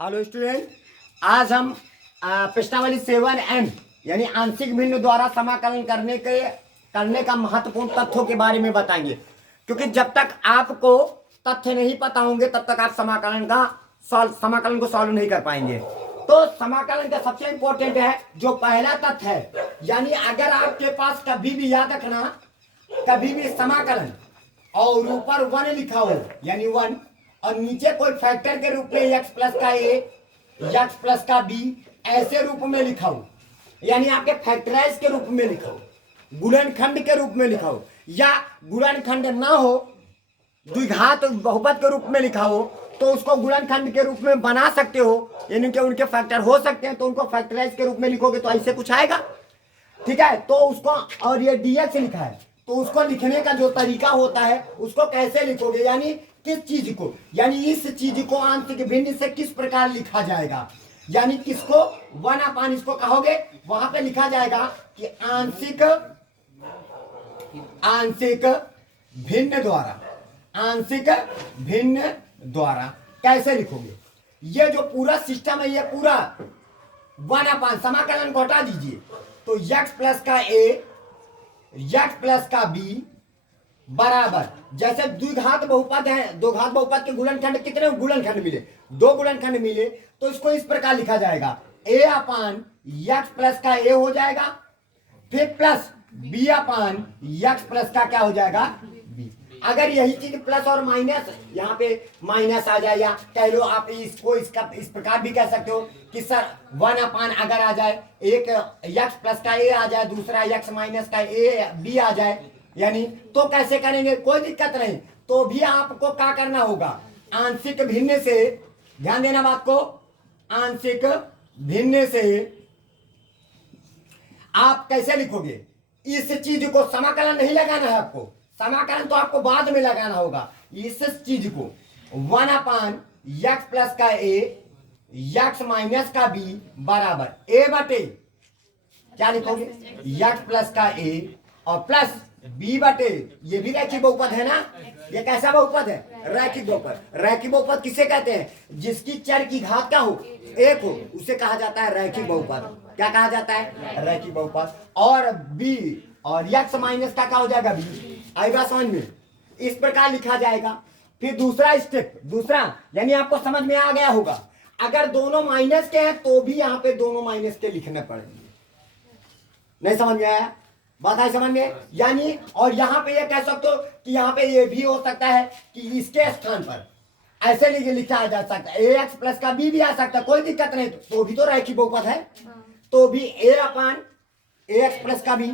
Hello student, आज हम प्रश्नावली 7M यानी आंशिक भिन्न द्वारा समाकलन करने का महत्वपूर्ण तथ्यों के बारे में बताएंगे। क्योंकि जब तक आपको तथ्य नहीं पता होंगे तब तक आप समाकलन को सॉल्व नहीं कर पाएंगे। तो समाकलन का सबसे इंपॉर्टेंट है जो पहला तथ्य है, यानी अगर आपके पास कभी भी, याद रखना, कभी भी समाकलन और ऊपर 1 लिखा हो यानी 1 और नीचे कोई फैक्टर के रूप में x प्लस का a, x प्लस का b ऐसे रूप में लिखा हो, यानी आपके फैक्टराइज के रूप में लिखा हो, गुणनखंड के रूप में लिखा हो, या गुणनखंड ना हो द्विघात बहुपद के रूप में लिखा हो, तो उसको गुणनखंड के रूप में बना सकते हो, यानी कि उनके फैक्टर हो सकते हैं, तो उनको फैक्टराइज के रूप में लिखोगे तो ऐसे कुछ आएगा। ठीक है, तो उसको, और ये dx लिखा है तो उसको लिखने का जो तरीका होता है उसको कैसे लिखोगे, यानी किस चीज को, यानी इस चीज को आंशिक भिन्न से किस प्रकार लिखा जाएगा, यानी किसको 1/, इसको कहोगे वहां पे लिखा जाएगा कि आंशिक भिन्न द्वारा कैसे लिखोगे। ये जो पूरा सिस्टम है, ये पूरा 1/, समाकलन को हटा दीजिए तो x प्लस का a, x प्लस का b बराबर, जैसे द्विघात बहुपद है, दो घात बहुपद के गुणनखंड कितने गुणनखंड मिले, 2 गुणनखंड मिले, तो इसको इस प्रकार लिखा जाएगा a/x प्लस का a हो जाएगा, फिर प्लस b/x प्लस का क्या हो जाएगा b। अगर यही चीज प्लस और माइनस, यहाँ पे माइनस आ जाए, या कह लो आप इसको इस प्रकार भी कह सकते हो कि सर 1/, अगर आ जाए, एक x प्लस का a आ जाए, दूसरा x माइनस का a b आ जाए, यानी तो कैसे करेंगे, कोई दिक्कत नहीं। तो भी आपको क्या करना होगा, आंशिक भिन्न से, ध्यान देना बात को, आंशिक भिन्न से आप कैसे लिखोगे, इस चीज को समाकलन नहीं लगाना है आपको, समाकलन तो आपको बाद में लगाना होगा। इस चीज को 1/x प्लस का a, x माइनस का b बराबर a बटे क्या लिखोगे, x प्लस का a और प्लस b बटे, ये भी रैखिक बहुपद है ना, ये कैसा बहुपद है, रैखिक बहुपद। रैखिक बहुपद किसे कहते हैं, जिसकी चर की घात क्या हो, 1 हो, उसे कहा जाता है रैखिक बहुपद। क्या कहा जाता है, रैखिक बहुपद। और b और x माइनस का क्या हो जाएगा b, आएगा समझ में, इस प्रकार लिखा जाएगा। फिर दूसरा स्टेप, दूसरा यानी आपको समझ में आ गया होगा, अगर दोनों माइनस के हैं तो भी यहाँ पे दोनों माइनस के लिखने पड़ेंगे। नहीं समझ में आया, बात आई समझ में, यानी और यहाँ पे ये कह सकते हो कि यहाँ पे ये भी हो सकता है कि इसके स्थान पर ऐसे लिखा जा सकता है, ax प्लस का b भी आ सकता है, कोई दिक्कत नहीं, तो भी तो रैखिक बहुपद है। तो भी a/ax प्लस का b,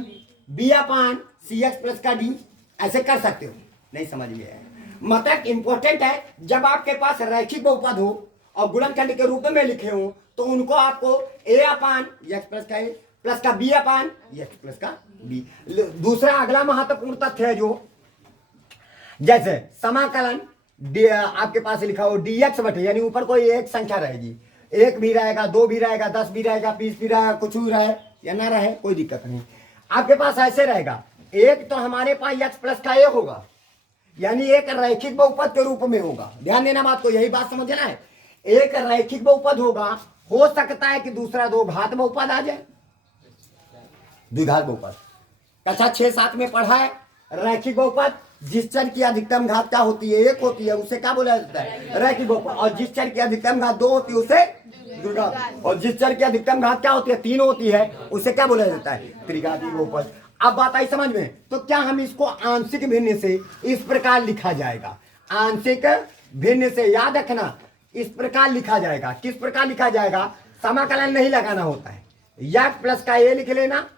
b/cx प्लस का d ऐसे कर सकते हो। नहीं समझ में आया, मतलब इंपॉर्टेंट है जब आपके पास रैखिक बहुपद हो और गुणनखंड के रूप में लिखे हो तो उनको आपको a/x प्लस का a प्लस का b/x प्लस का b। दूसरा अगला महत्वपूर्ण तथ्य है जो, जैसे समाकलन आपके पास लिखा हो dx बटे, यानी ऊपर कोई एक संख्या रहेगी, 1 भी रहेगा, 2 भी रहेगा, 10 भी रहेगा, 20 भी रहेगा, कुछ भी रहे या ना रहे कोई दिक्कत नहीं। आपके पास ऐसे रहेगा, एक तो हमारे पास x प्लस का a होगा, यानी एक रैखिक बहुपद के रूप में होगा। ध्यान देना बात को, यही बात समझना है, एक रैखिक बहुपद होगा, हो सकता है कि दूसरा 2 घात बहुपद आ जाए, द्विघात बहुपद। कक्षा 6-7 में पढ़ा है, रैखिक बहुपद जिस चर की अधिकतम घात क्या होती है, 1 होती है, उसे क्या बोला जाता है, रैखिक बहुपद। और जिस चर की अधिकतम घात 2 होती है उसे द्विघात, और जिस चर की अधिकतम घात क्या होती है, 3 होती है, उसे क्या बोला जाता है, त्रिघाती बहुपद। अब बात आई समझ में, तो क्या हम इसको आंशिक भिन्न से इस प्रकार लिखा जाएगा, आंशिक भिन्न से, याद रखना, इस प्रकार लिखा जाएगा। किस प्रकार लिखा जाएगा, समाकलन नहीं लगाना होता है, x प्लस का a लिख लेना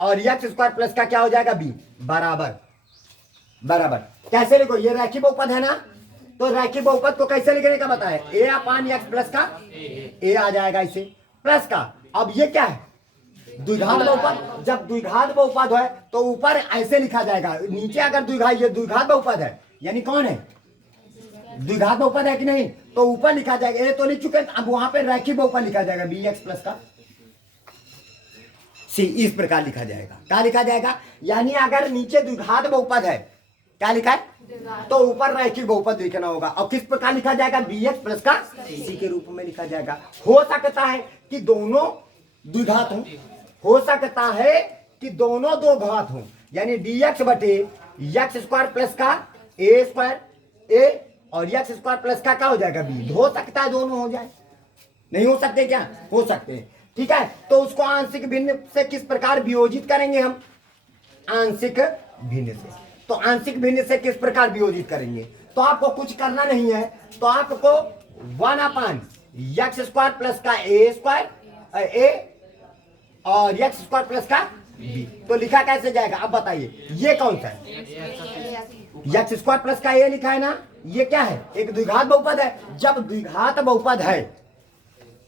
और x स्क्वायर प्लस का क्या हो जाएगा b बराबर, बराबर कैसे लिखो, ये रैखिक बहुपद है ना, तो रैखिक बहुपद को कैसे लिखने का बताया, a/x प्लस का a आ जाएगा इसे, प्लस का, अब ये क्या है, द्विघात बहुपद। जब द्विघात बहुपद है तो ऊपर ऐसे लिखा जाएगा, नीचे अगर ये द्विघात बहुपद है, यानी कौन है, द्विघात बहुपद है कि नहीं, तो ऊपर लिखा जाएगा, ए तो लिख चुके, अब वहां पे रैखिक बहुपद लिखा जाएगा bx प्लस का c, इस प्रकार लिखा जाएगा। क्या लिखा जाएगा, यानी अगर नीचे द्विघात बहुपद है, क्या लिखा है, तो ऊपर रैखिक बहुपद लिखना होगा। और किस प्रकार लिखा जाएगा? bx प्लस का c के रूप में लिखा जाएगा। हो सकता है कि दोनों द्विघात हो सकता है कि दोनों दो घात हो, यानी dx बटे एक्स स्क्वायर प्लस का ए स्क्वायर ए और एक्स स्क्वायर प्लस का क्या हो जाएगा b। हो सकता है दोनों हो जाए, नहीं हो सकते क्या? हो सकते हैं। ठीक है, तो उसको आंशिक भिन्न से किस प्रकार वियोजित करेंगे हम? आंशिक भिन्न से। तो आंशिक भिन्न से किस प्रकार वियोजित करेंगे? तो आपको कुछ करना नहीं है, तो आपको 1/x स्क्वायर प्लस का ए स्क्वायर ए और एक्स स्क्वायर प्लस का बी, तो लिखा कैसे जाएगा? अब बताइए, ये कौन सा है? एक्स स्क्वायर प्लस का ए लिखा है ना, ये क्या है? एक द्विघात बहुपद है। जब द्विघात बहुपद है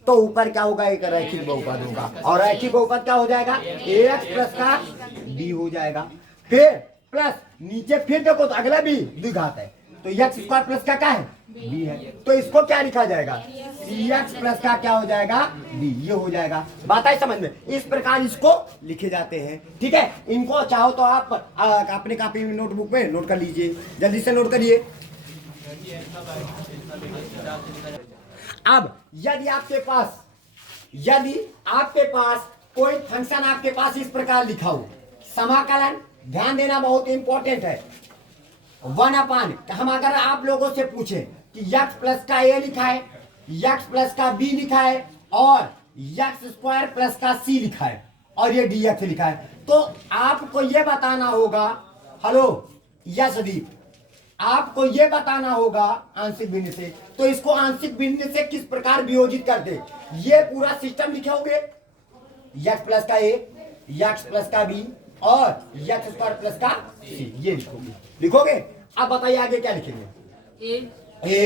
तो ऊपर क्या होगा? एक रैखिक बहुपद होगा, और रैखिक बहुपद क्या हो जाएगा? ax प्लस का b हो जाएगा। फिर प्लस नीचे फिर देखो तो अगला भी द्विघात है, तो एक्स स्क्वायर प्लस का क्या है? b है। तो इसको क्या लिखा जाएगा? cx प्लस का क्या हो जाएगा? b, ये हो जाएगा। बात आई समझ में? इस प्रकार इसको लिखे जाते हैं। ठीक है, इनको चाहो तो आप अपने कॉपी में नोटबुक में नोट कर लीजिए, जल्दी से नोट करिए। अब यदि आपके पास कोई फंक्शन आपके पास इस प्रकार लिखा हो, समाकलन, ध्यान देना बहुत इंपॉर्टेंट है। 1/, हम अगर आप लोगों से पूछे कि x प्लस का a लिखा है, x प्लस का b लिखा है और x स्क्वायर प्लस का c लिखा है और ये dx लिखा है, तो आपको ये बताना होगा, हेलो यशदीप, आपको ये बताना होगा आंशिक भिन्न से। तो इसको आंशिक भिन्न से किस प्रकार वियोजित कर दे, ये पूरा सिस्टम लिखोगे। x प्लस का a, x प्लस का b और x स्क्वायर प्लस का c, ये लिखोगे। अब बताइए आगे क्या लिखेंगे? a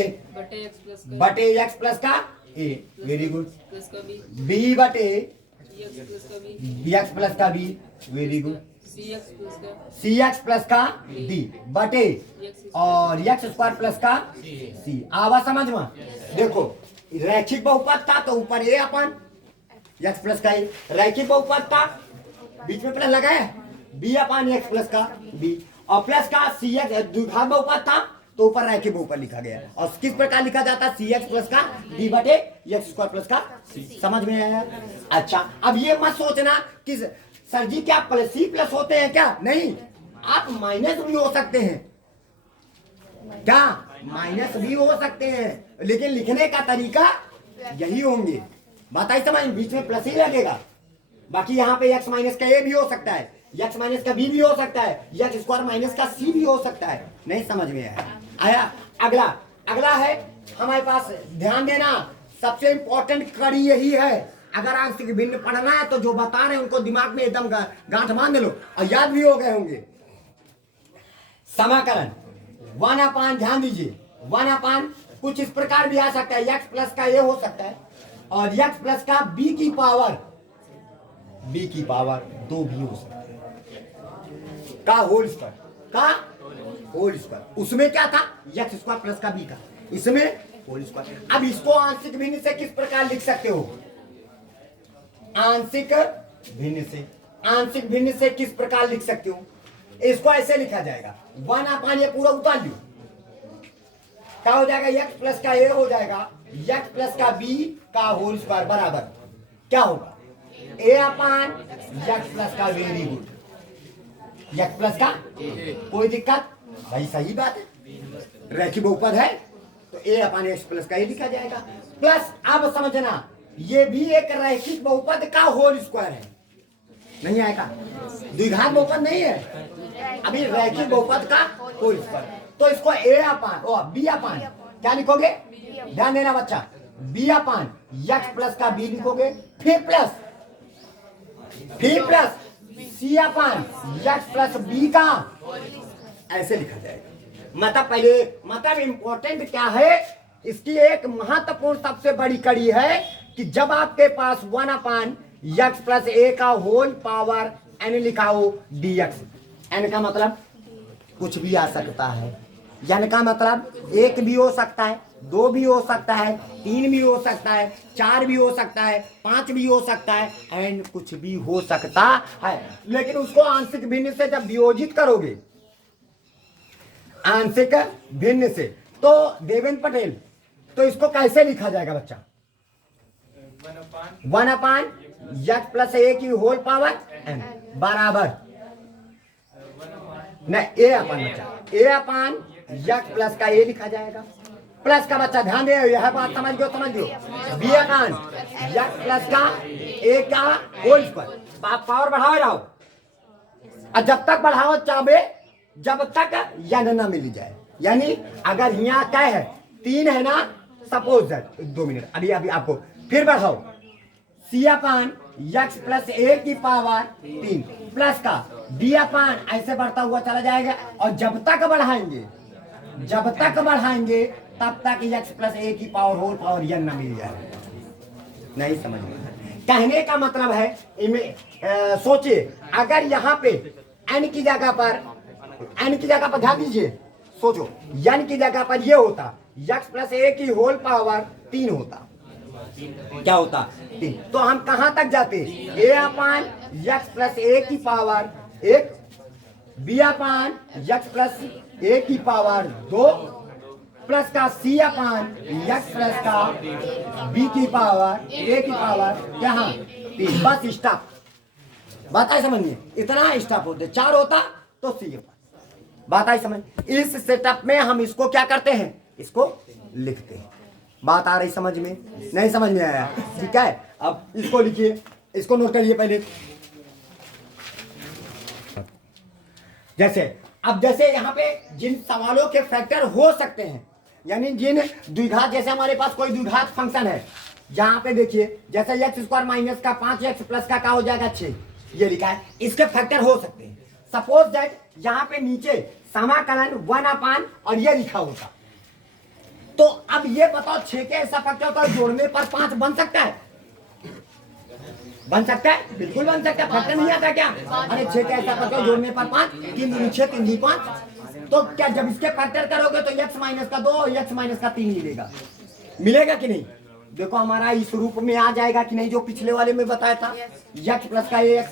बटे x प्लस का a, वेरी गुड, b बटे x प्लस का b, very good, cx plus का d बटे और x स्क्वायर प्लस का c। आवा समझ में? देखो रैखिक बहुपद था तो ऊपर a अपन x प्लस का a, रैखिक बहुपद था बीच में प्लस लगाया b अपन x प्लस का b, और प्लस का cx द्विघात बहुपद था तो ऊपर रैखिक बहुपद लिखा गया। और किस प्रकार लिखा जाता है? cx प्लस का d बटे x स्क्वायर प्लस का c। समझ में आया? अच्छा, अब ये मत सोचना कि सर जी क्या प्लस सी प्लस होते हैं क्या? नहीं, आप माइनस भी हो सकते हैं। क्या? माइनस भी हो सकते हैं, लेकिन लिखने का तरीका यही होंगे। बात आई समझ? बीच में प्लस ही लगेगा। बाकी यहाँ पे x माइनस का a भी हो सकता है, x माइनस का b भी हो सकता है, x स्क्वायर माइनस का c भी हो सकता है। नहीं समझ में आया? अगला है हमारे पास, ध्यान देना, सबसे इंपॉर्टेंट कड़ी यही है। अगर आंशिक भिन्न पढ़ना है तो जो बता रहे हैं उनको दिमाग में एकदम गांठ बांध लो और याद भी हो गए होंगे। समाकलन 1/, ध्यान दीजिए, 1/, कुछ इस प्रकार भी आ सकता है, x प्लस का a हो सकता है और x प्लस का b की पावर 2 भी हो सकता है, का होल स्क्वायर। उसमें क्या था? x स्क्वायर प्लस का b का, इसमें होल स्क्वायर। अब इसको आंशिक भिन्न से किस प्रकार लिख सकते हो? आंशिक भिन्न से किस प्रकार लिख सकते हो? इसको ऐसे लिखा जाएगा, 1/, ये पूरा उतार लियो, क्या हो जाएगा? x प्लस का a हो जाएगा, x प्लस का b का होल स्क्वायर बराबर क्या होगा? a/x प्लस का, वेरी गुड, x प्लस का, कोई दिक्कत? भाई सही बात है, रैखिक बहुपद है तो a/x प्लस का ये लिखा जाएगा। प्लस अब समझना, ये भी एक रैखिक बहुपद का होल स्क्वायर है। नहीं आएगा? द्विघात बहुपद नहीं है, अभी रैखिक बहुपद का होल स्क्वायर। तो इसको b/, क्या लिखोगे? ध्यान देना बच्चा, b/x प्लस का b लिखोगे, फिर प्लस c/x प्लस b का, ऐसे लिखा जाएगा। मतलब इंपॉर्टेंट क्या है? इसकी एक महत्वपूर्ण सबसे बड़ी कड़ी है कि जब आपके पास 1/x प्लस a का होल पावर n लिखा हो dx, n का मतलब कुछ भी आ सकता है, n का मतलब 1 भी हो सकता है, 2 भी हो सकता है, 3 भी हो सकता है, 4 भी हो सकता है, 5 भी हो सकता है, एंड कुछ भी हो सकता है। लेकिन उसको आंशिक भिन्न से जब वियोजित करोगे, आंशिक भिन्न से। तो देवेंद्र पटेल, तो इसको कैसे लिखा जाएगा बच्चा? 1/(x + a) की होल पावर n बराबर नहीं a अपान बच्चा a/(x + का a लिखा जाएगा। प्लस का बच्चा ध्यान दे, यह बात समझ गयो b/(x + का a का होल स्क्वायर। पावर बढ़ाओ रहो, और जब तक बढ़ाओ चाहे जब तक n ना मिल जाए। यानी अगर यहाँ क्या है 3 है ना, सपोज दैट 2 मिनट अभी आपको फिर बढ़ाओ c/(x + a) की पावर 3 प्लस का b/, ऐसे बढ़ता हुआ चला जाएगा। और जब तक बढ़ाएंगे तब तक x + a की पावर होल पावर n ना मिल जाए। नहीं समझ में? कहने का मतलब है सोचिए, अगर यहाँ पे n की जगह पर ध्यान दीजिए, सोचो n की जगह पर ये होता x + a की होल पावर 3 होता, क्या होता 3। तो हम कहां तक जाते? a/(x + a) की पावर 1 b/(x + a) की पावर 2 प्लस का c/(x + का b की पावर a की पावर यहाँ 3। Bus stop. बात आई समझ में? इतना स्टॉप होते, 4 होता तो c/। बात आई समझ? इस सेटअप में हम इसको क्या करते हैं? इसको लिखते हैं। बात आ रही समझ में? नहीं समझ में आया? ठीक है, अब इसको लिखिए, इसको नोट करिए पहले। जैसे यहाँ पे जिन सवालों के फैक्टर हो सकते हैं, यानी जिन द्विघात, जैसे हमारे पास कोई द्विघात फंक्शन है, यहाँ पे देखिए जैसे x² - का 5x प्लस का क्या हो जाएगा 6, ये लिखा है, इसके फैक्टर हो सकते हैं। सपोज दैट यहाँ पे नीचे समाकलन 1/, और ये लिखा होता, तो अब ये बताओ 6 के ऐसा फैक्टर होता है जोड़ने पर 5 बन सकता है? बन सकता है, बिल्कुल बन सकता है। फैक्टर नहीं आता क्या? अरे 6 के ऐसा फैक्टर जोड़ने पर 5, 3 दूनी 6, 3 दूनी 5। तो क्या जब इसके फैक्टर करोगे तो x - का 2 और x - का 3 मिलेगा कि नहीं? देखो हमारा इस रूप में आ जाएगा कि नहीं, जो पिछले वाले में बताया था x + का a x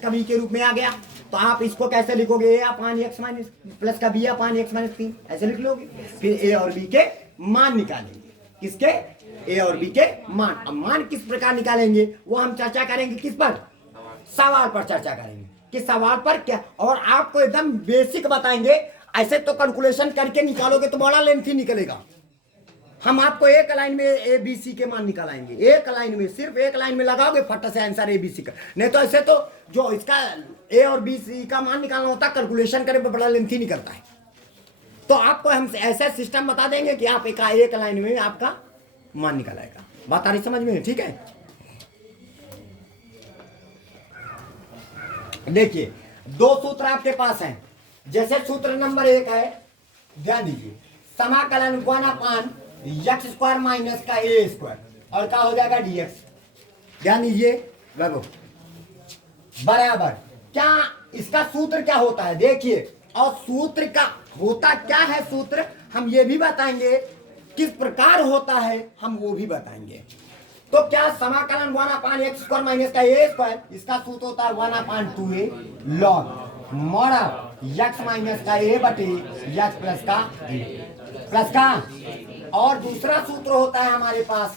- का b के रूप में आ गया। तो आप इसको कैसे लिखोगे? a/(x + का b/(x - 3 ऐसे लिख लोगे। फिर a और b के मान निकालेंगे। किसके? a और b के मान। अब मान किस प्रकार निकालेंगे वो हम चर्चा करेंगे। किस पर? सवाल पर चर्चा करेंगे कि सवाल पर क्या, और आपको एकदम बेसिक बताएंगे। ऐसे तो कैलकुलेशन करके निकालोगे तो बड़ा लेंथी निकलेगा। हम आपको एक लाइन में ए बी सी के मान निकालेंगे, एक लाइन में, सिर्फ एक लाइन में लगाओगे फट से आंसर ए बी सी का। नहीं तो ऐसे तो जो इसका ए और बी सी का मान निकालना होता है, कैलकुलेशन करे तो बड़ा लेंथी निकलता है। तो आपको हम ऐसा सिस्टम बता देंगे कि आप एक लाइन में आपका मान निकालेगा। बात आ रही समझ में? ठीक है, देखिए 2 सूत्र आपके पास हैं। जैसे सूत्र नंबर 1 है, ध्यान दीजिए, समाकलन 1/(x² - का a² और क्या हो जाएगा dx। ध्यान दीजिए लगो बराबर, क्या इसका सूत्र क्या होता है देखिए, और सूत्र का होता क्या है, सूत्र हम ये भी बताएंगे, किस प्रकार होता है हम वो भी बताएंगे। तो क्या समाकलन 1/(x² - का a², इसका सूत्र होता है 1/2a log मोड़ा x - का a बटे x प्लस का a प्लस का। और दूसरा सूत्र होता है हमारे पास,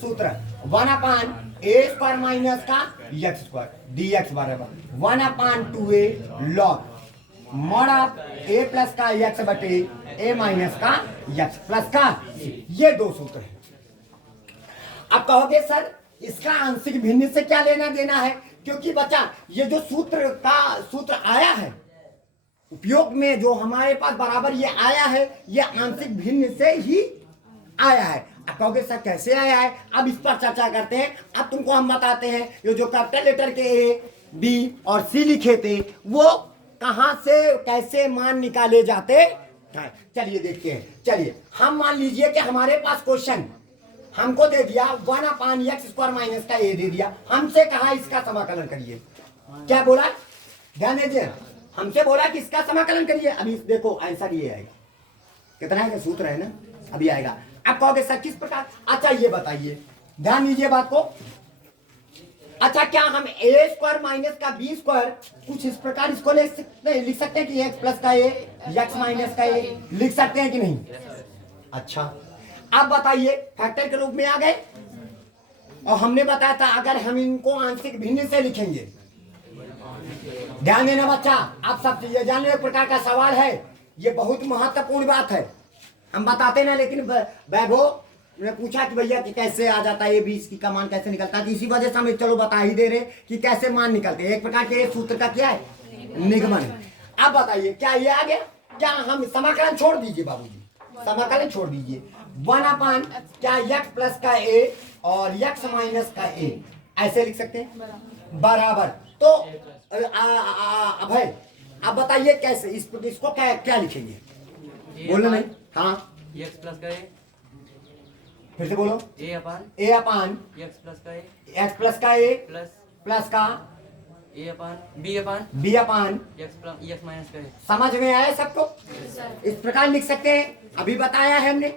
सूत्र 1/(a² - का x² dx बराबर 1/2a log मोड़ा a प्लस का x बटे a माइनस का x प्लस का। ये 2 सूत्र है। अब कहोगे सर इसका आंशिक भिन्न से क्या लेना देना है? क्योंकि बच्चा ये जो सूत्र आया है उपयोग में, जो हमारे पास बराबर ये आया है, ये आंशिक भिन्न से ही आया है। अब कहोगे सर कैसे आया है? अब इस पर चर्चा करते हैं। अब तुमको हम बताते हैं, ये जो कैपिटल लेटर के ए बी और सी लिखे थे वो कहां से कैसे मान निकाले जाते हैं। चलिए देखते हैं। चलिए हम मान लीजिए कि हमारे पास क्वेश्चन हमको दे दिया 1/(x² - का a दे दिया, हमसे कहा इसका समाकलन करिए। क्या बोला? ध्यान दीजिए, हमसे बोला कि इसका समाकलन करिए। अभी देखो आंसर ये आएगा, कितना है सूत्र है ना, अभी आएगा। अब कहोगे सर किस प्रकार? अच्छा ये बताइए, ध्यान दीजिए बात को। अच्छा, क्या हम ए स्क्वायर माइनस का बी स्क्वायर कुछ इस प्रकार इसको लिख सकते हैं कि एक्स प्लस का ए एक्स माइनस का ए लिख सकते हैं कि नहीं? अच्छा, अब बताइए फैक्टर के रूप में आ गए। और हमने बताया था अगर हम इनको आंशिक भिन्न से लिखेंगे, ध्यान देना बच्चा, आप सब ये जानने एक प्रकार का सवाल है, ये बहुत महत्वपूर्ण बात है, हम बताते ना, लेकिन वैभव ने पूछा कि भैया कि कैसे आ जाता है ये 20 की का मान कैसे निकलता है, तो इसी वजह से हम चलो बता ही दे रहे कि कैसे मान निकलते हैं। एक प्रकार के सूत्र का क्या है, निगमन है। अब बताइए क्या ये आ गया? क्या हम समाकलन छोड़ दीजिए बाबूजी, समाकलन छोड़ दीजिए, 1/, क्या x प्लस का a और x माइनस का a ऐसे लिख सकते हैं बराबर। तो अब है, अब बताइए कैसे इसको क्या लिखेंगे, बोलो नहीं? हाँ, x प्लस का a, फिर से बोलो, a अपान x प्लस का a प्लस का a upon b upon x minus का a। समझ में आया सबको? इस प्रकार लिख सकते हैं, अभी बताया है हमने,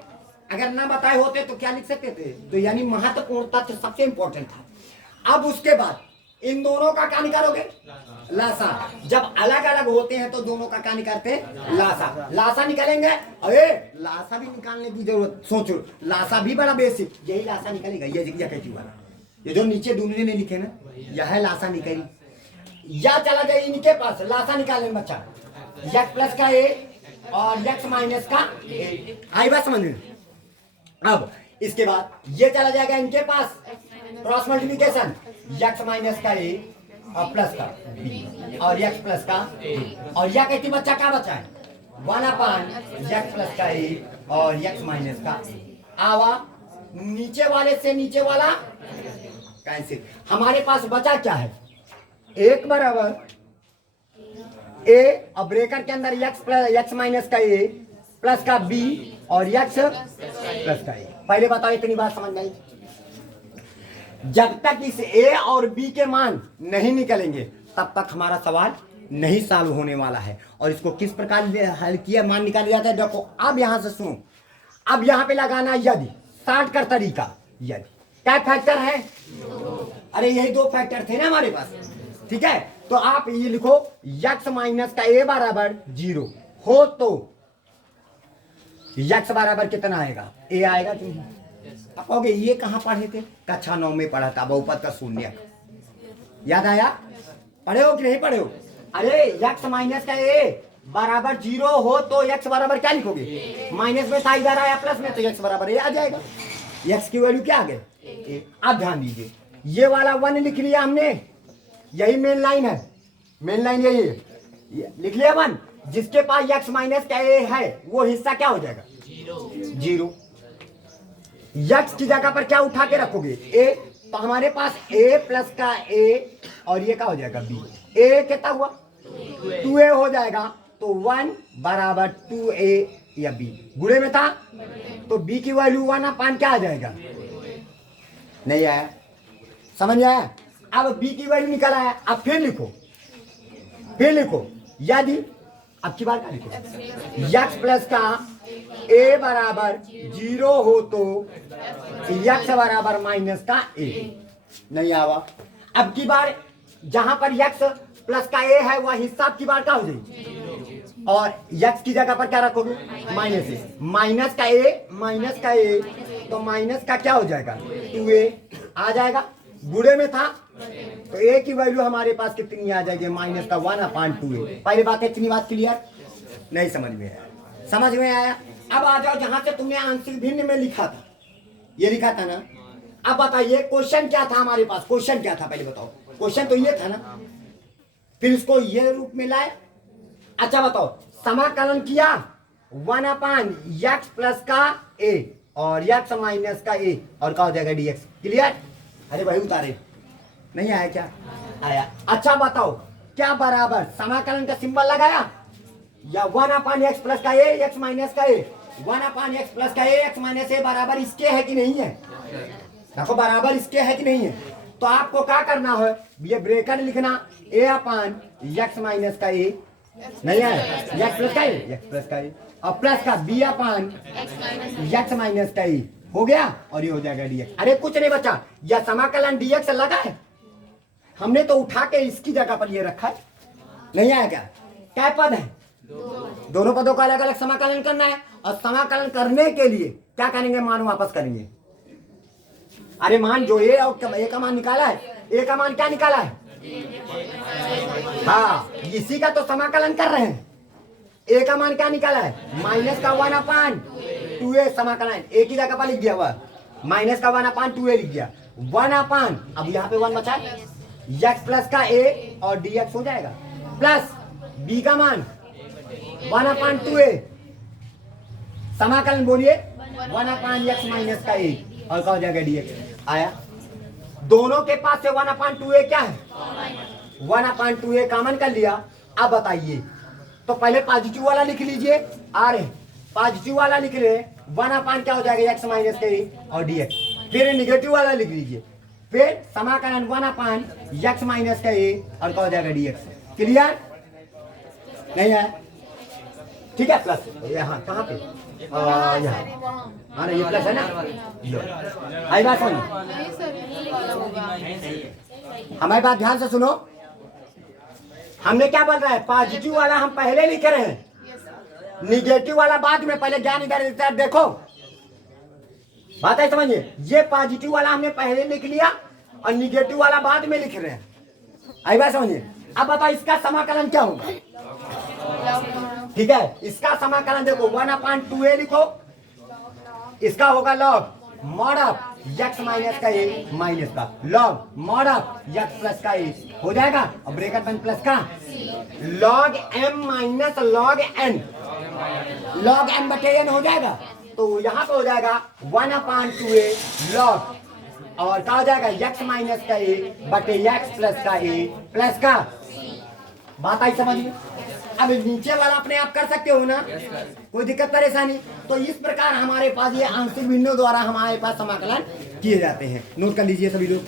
अगर ना बताए होते तो क्या लिख सकते थे? तो यानी महत्वपूर्ण तथ्य सबसे इंपॉर्टेंट था। अब उसके बाद इन दोनों का क्या निकालोगे? लासा। जब अलग अलग होते हैं तो दोनों का क्या निकालते हैं? लासा। लासा निकालेंगे, अरे लासा भी निकालने की जरूरत, सोचो लासा भी बड़ा बेसिक, यही लासा निकलेगा, ये कैसी वाला, ये जो नीचे दूसरे ने लिखे ना, यह है लासा निकली। या चला जाए इनके पास, लासा निकालेंगे बच्चा, x प्लस का a और x माइनस का a, आई बात समझ में? अब इसके बाद ये चला जाएगा इनके पास, क्रॉस मल्टीप्लिकेशन, x माइनस का a और प्लस का b और x प्लस का a, और यह कहती बच्चा क्या बचा है? 1/x प्लस का a और x माइनस का a। आवा नीचे वाले से नीचे वाला कैंसिल, हमारे पास बचा क्या है? 1 बराबर a और ब्रेकर के अंदर x माइनस का a प्लस का b और x प्लस का a। पहले बताओ इतनी बात समझ में आई? जब तक इस a और b के मान नहीं निकलेंगे तब तक हमारा सवाल नहीं सॉल्व होने वाला है। और इसको किस प्रकार हल किया, मान निकाला जाता है, देखो अब यहां से सुनो, अब यहां पे लगाना यदि, शॉर्टकट तरीका, यदि क्या फैक्टर है? अरे यही दो फैक्टर थे ना हमारे पास, ठीक है? तो आप ये लिखो x माइनस का a बराबर 0 हो तो x बराबर कितना आएगा? a आएगा कि नहीं? आप कहोगे ये कहाँ पढ़े थे? कक्षा 9 में पढ़ा था, बहुपद का शून्य, याद आया? पढ़े हो कि नहीं पढ़े हो? अरे x माइनस का a बराबर 0 हो तो x बराबर क्या लिखोगे? माइनस में था, इधर आया प्लस में, तो x बराबर a आ जाएगा। x की वैल्यू क्या आ गई? अब ध्यान दीजिए, ये वाला 1 लिख लिया हमने, यही मेन लाइन है, मेन लाइन यही है, लिख लिया 1। जिसके पास x माइनस का a है वो हिस्सा क्या हो जाएगा? 0। x की जगह पर क्या उठा के रखोगे? a, तो हमारे पास a प्लस का a और ये क्या हो जाएगा? b। a कितना हुआ? 2a हो जाएगा, तो 1 बराबर 2a या b, गुणे में था तो b की वैल्यू 1/, क्या आ जाएगा? नहीं आया, समझ में आया? अब b की वैल्यू निकल आया, अब फिर लिखो यदि, अब की बार क्या लिखो? x प्लस का a बराबर 0 हो तो x बराबर माइनस का a, नहीं आवा। अब की बार जहां पर x प्लस का a है वह हिस्सा की बार क्या हो जाएगी? और x की जगह पर क्या रखोगे? माइनस a, माइनस का a, तो माइनस का क्या हो जाएगा? 2a आ जाएगा, गुणे में था तो a की वैल्यू हमारे पास कितनी आ जाएगी? माइनस का 1/2a। पहली बात है, इतनी बात क्लियर? नहीं समझ में आया? समझ में आया? अब आ जाओ जहां से तुमने आंशिक भिन्न में लिखा था, ये लिखा था ना। अब बताइए क्वेश्चन क्या था हमारे पास? क्वेश्चन क्या था पहले बताओ? क्वेश्चन तो ये था ना, फिर इसको ये रूप में लाए। अच्छा बताओ, समाकलन किया 1/x प्लस का a और x माइनस का a, और क्या हो जाएगा? dx। क्लियर? अरे भाई उतारे, नहीं आया क्या? आया। अच्छा बताओ, क्या बराबर समाकलन का सिंबल लगाया या 1/x प्लस का a x माइनस का a, 1/x प्लस का a x माइनस a बराबर इसके है कि नहीं है? देखो बराबर इसके है कि नहीं है? तो आपको क्या करना है? ये ब्रेकर लिखना, a/x माइनस का a, नहीं है x प्लस का a और प्लस का b/x माइनस का a, हो गया, और ये हो जाएगा dx। अरे कुछ नहीं बचा, यह समाकलन dx लगा है, हमने तो उठा के इसकी जगह पर ये रखा है, नहीं आया क्या? क्या पद है? दोनों पदों का अलग अलग समाकलन करना है, और समाकलन करने के लिए क्या करेंगे? मान वापस करेंगे। अरे मान जो ए और ए का मान निकाला है, ए का मान क्या निकाला है? हाँ, इसी का तो समाकलन कर रहे हैं। ए का मान क्या निकाला है? माइनस का 1/2a समाकलन, ए की जगह पर लिख दिया हुआ, माइनस का 1/2a लिख दिया, 1/, अब यहाँ पे 1 बचा, x प्लस का a और dx हो जाएगा, प्लस b का मान 1/2a, समाकलन बोलिए 1/x माइनस का a, और क्या हो जाएगा? dx आया। दोनों के पास से 1/2a क्या है? 1/2a कॉमन कर लिया। अब बताइए, तो पहले पॉजिटिव वाला लिख लीजिए, आ रहे पॉजिटिव वाला लिख रहे, 1/, क्या हो जाएगा? x माइनस का a और dx। फिर निगेटिव वाला लिख लीजिए, फिर समाकलन 1/x माइनस का a और क्या हो जाएगा? dx। क्लियर? नहीं है? ठीक है। प्लस यहाँ कहाँ पे? यहाँ, हाँ ना, ये प्लस है ना। आई बात सुनो, हमारी बात ध्यान से सुनो। हमने क्या बोल रहा है? पॉजिटिव वाला हम पहले लिख रहे हैं, निगेटिव वाला बाद में। पहले ज्ञान इधर देखो, बात है समझिए। ये पॉजिटिव वाला हमने पहले लिख लिया और निगेटिव वाला बाद में लिख रहे हैं। आई बात समझिए। अब बताओ इसका समाकलन क्या होगा? ठीक है, इसका समाकलन देखो, 1/2a लिखो, इसका होगा log mod of x minus का a माइनस का log mod of x plus का a हो जाएगा, और ब्रैकेट में प्लस का log m minus log n, log m बटे n हो जाएगा। तो यहाँ पे हो जाएगा 1/2a लॉग, और क्या हो जाएगा? x माइनस का a बटे x प्लस का a प्लस का। बात आई समझ में? अब नीचे वाला अपने आप कर सकते हो ना, कोई दिक्कत परेशानी? तो इस प्रकार हमारे पास ये आंशिक भिन्नों द्वारा हमारे पास समाकलन किए जाते हैं। नोट कर लीजिए सभी लोग।